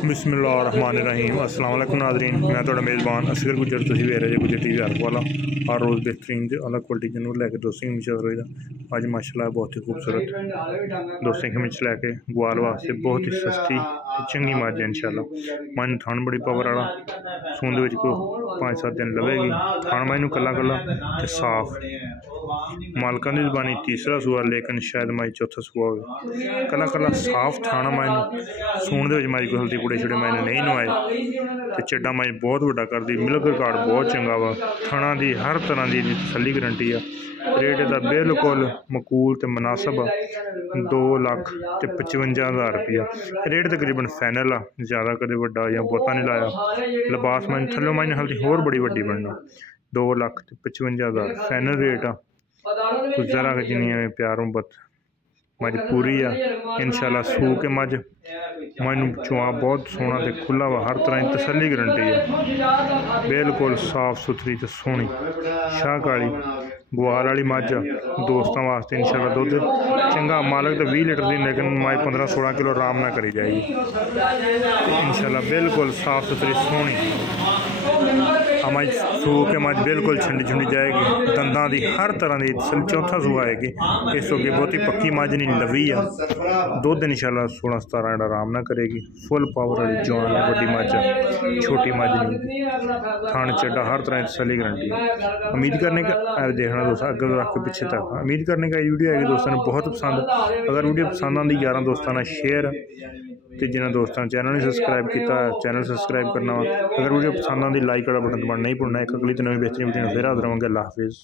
बिस्मिल्लाहिर्रहमानिर्रहीम। अस्सलाम वालेकुम नाज़रीन, मैं थोड़ा मेज़बान असगर गुजर तुसीं वेख रहे गुजर टीवी हर वाला हर रोज़ बेहतरीन ते अलग क्वालिटी जनूर लैके दोस्तों की मिश रही अज माशाल्लाह बहुत ही खूबसूरत दोस्तों की मिश लैके गुआल वास्ते बहुत ही सस्ती चंगी मझ है। इंशाल्लाह मन थान बड़ी पावर वाला सूंद को 5-7 दिन लवेगी। थान मैं कला कला तो साफ मालका की जबानी तीसरा सूआ, लेकिन शायद मई चौथा सूआ हो। कला कला साफ थाना मैं सूण मई को हल्दी कुड़े छुड़े मैंने नहीं नवाए तो चिड्डा मई बहुत वड्डा कर दी। मिल्क रिकॉर्ड बहुत चंगा वा। थाना की हर तरह की तसली गारंटी है। रेट का बिल्कुल मकूल तो मुनासब 2,55,000 रुपया। रेट तकरीबन फैनल आ, ज़्यादा कदे वड्डा या बहुता नहीं लाया। लिबास मैं थल्लों मैं हल्दी होर बड़ी वड्डी बनना 2,55,000 फैनल रेट आ। कुछ ज़रा जिन्नी प्यार मुहब्बत मझ पूरी आ। इंशाल्लाह सू के मझ मैं चुआ बहुत सोहना तो खुला वा। हर तरह की तसली गारंटी है। बिल्कुल साफ सुथरी तो सोहनी शाह काली गुआल वाली मझ दोस्तों वास्ते। इंशाल्लाह दुध चंगा मालक तो 20 लीटर दी, लेकिन माई 15-16 किलो आराम ना करी जाएगी। इंशाल्लाह बिल्कुल साफ सुथरी सोहनी मझ सू के मझ बिल्कुल छंडी छुंडी जाएगी। दंदा की हर तरह की चौथा सूआ आएगी। इस अगे बहुती पक्की मझ नहीं लवी आ। दुध इंशाल्लाह 16-17 आराम ना करेगी। फुल पावर वाली जवान वड्डी मझ, छोटी मझ नहीं। थान चड्डा हर तरह की तसली गारंटी है। उम्मीद करने का देखना दोस्तों अगर रख के पीछे तक। उम्मीद करने का वीडियो आएगी दोस्तों ने बहुत पसंद। अगर वीडियो पसंद आती 11 दोस्तों ने शेयर तो जिन्हें दोस्तों चैनल ने सबसक्राइब किया चैनल सबसक्राइब करना। अगर वीडियो पसंद आती लाइक वाला बटन दबाना नहीं भूलना। एक अगली तो नवी बेहतरीन फिर हाजिर होंगे। अल्लाह हाफिज़।